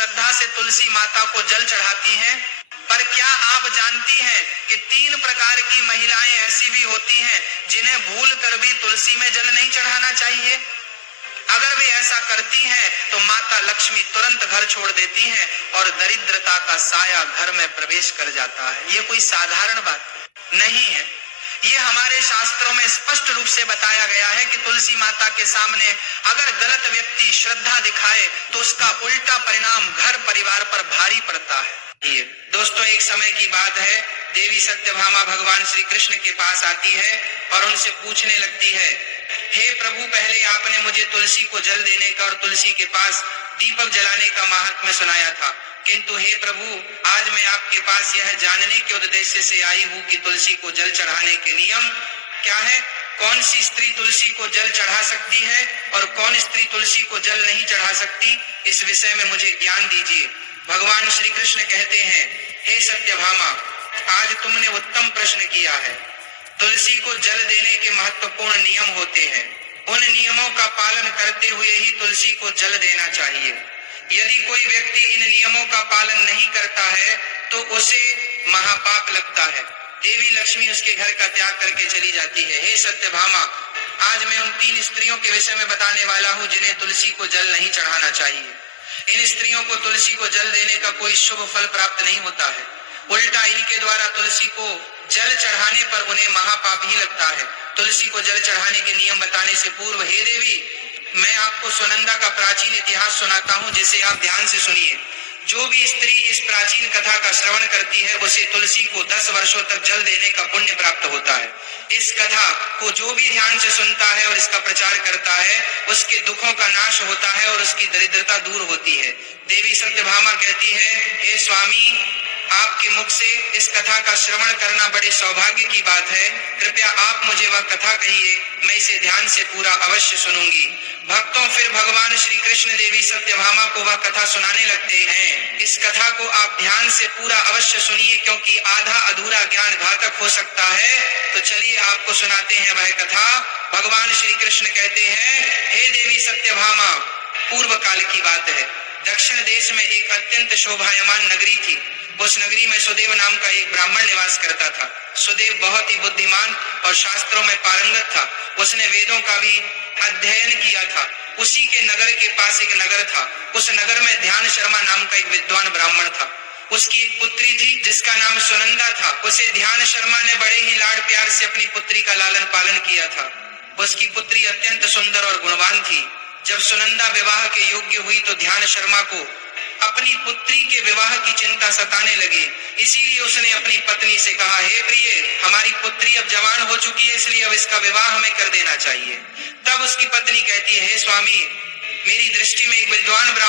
श्रद्धा से तुलसी माता को जल चढ़ाती हैं, पर क्या आप जानती हैं कि 3 प्रकार की महिलाएं ऐसी भी होती हैं जिन्हें भूल कर भी तुलसी में जल नहीं चढ़ाना चाहिए। अगर वे ऐसा करती हैं तो माता लक्ष्मी तुरंत घर छोड़ देती हैं और दरिद्रता का साया घर में प्रवेश कर जाता है। ये कोई साधारण बात नहीं है। ये हमारे शास्त्रों में स्पष्ट रूप से बताया गया है कि तुलसी माता के सामने अगर गलत व्यक्ति श्रद्धा दिखाए तो उसका उल्टा परिणाम घर परिवार पर भारी पड़ता है। दोस्तों, एक समय की बात है, देवी सत्यभामा भगवान श्री कृष्ण के पास आती है और उनसे पूछने लगती है, हे प्रभु, पहले आपने मुझे तुलसी को जल देने का और तुलसी के पास दीपक जलाने का महात्म्य सुनाया था, किंतु हे प्रभु, आज मैं आपके पास यह जानने के उद्देश्य से आई हूँ कि तुलसी को जल चढ़ाने के नियम क्या है, कौन सी स्त्री तुलसी को जल चढ़ा सकती है और कौन स्त्री तुलसी को जल नहीं चढ़ा सकती, इस विषय में मुझे ज्ञान दीजिए। भगवान श्री कृष्ण कहते हैं, हे सत्यभामा, आज तुमने उत्तम प्रश्न किया है। तुलसी को जल देने के महत्वपूर्ण नियम होते हैं। उन नियमों का पालन करते हुए ही तुलसी को जल देना चाहिए। यदि कोई व्यक्ति इन नियमों का पालन नहीं करता है तो उसे महापाप लगता है। देवी लक्ष्मी उसके घर का त्याग करके चली जाती है। हे सत्यभामा, आज मैं उन 3 स्त्रियों के विषय में बताने वाला हूँ जिन्हें तुलसी को जल नहीं चढ़ाना चाहिए। इन स्त्रियों को तुलसी को जल देने का कोई शुभ फल प्राप्त नहीं होता है, उल्टा इनके द्वारा तुलसी को जल चढ़ाने पर उन्हें महापाप ही लगता है। तुलसी को जल चढ़ाने के नियम बताने से पूर्व, हे देवी, मैं आपको सुनंदा का प्राचीन इतिहास सुनाता हूँ, जिसे आप ध्यान से सुनिए। जो भी स्त्री इस प्राचीन कथा का श्रवण करती है उसे तुलसी को 10 वर्षों तक जल देने का पुण्य प्राप्त होता है। इस कथा को जो भी ध्यान से सुनता है और इसका प्रचार करता है उसके दुखों का नाश होता है और उसकी दरिद्रता दूर होती है। देवी सत्यभामा कहती है, हे स्वामी, आपके मुख से इस कथा का श्रवण करना बड़े सौभाग्य की बात है। कृपया आप मुझे वह कथा कहिए, मैं इसे ध्यान से पूरा अवश्य सुनूंगी। भक्तों, फिर भगवान श्री कृष्ण देवी सत्यभामा को वह कथा सुनाने लगते हैं। इस कथा को आप ध्यान से पूरा अवश्य सुनिए, क्योंकि आधा अधूरा ज्ञान घातक हो सकता है। तो चलिए आपको सुनाते हैं वह कथा। भगवान श्री कृष्ण कहते हैं, हे देवी सत्यभामा, पूर्व काल की बात है। दक्षिण देश में एक अत्यंत शोभायमान नगरी थी। उस नगरी में सुदेव नाम का एक ब्राह्मण निवास करता था। सुदेव बहुत ही बुद्धिमान और शास्त्रों में पारंगत था। उसने वेदों का भी अध्ययन किया था। उसी के नगर के पास एक नगर था। उस नगर में ध्यान शर्मा नाम का एक विद्वान ब्राह्मण था। उसकी एक पुत्री थी जिसका नाम सुनंदा था। उसे ध्यान शर्मा ने बड़े ही लाड प्यार से अपनी पुत्री का लालन पालन किया था। उसकी पुत्री अत्यंत सुंदर और गुणवान थी। जब सुनंदा विवाह के योग्य हुई तो ध्यान शर्मा को अपनी पुत्री के विवाह की चिंता सताने लगी। इसीलिए उसने अपनी पत्नी से कहा, हे प्रिय, हमारी पुत्री अब जवान हो चुकी है, इसलिए अब इसका विवाह हमें कर देना चाहिए। तब उसकी पत्नी कहती है, हे स्वामी, मेरी दृष्टि में एक विद्वान ब्राह्मण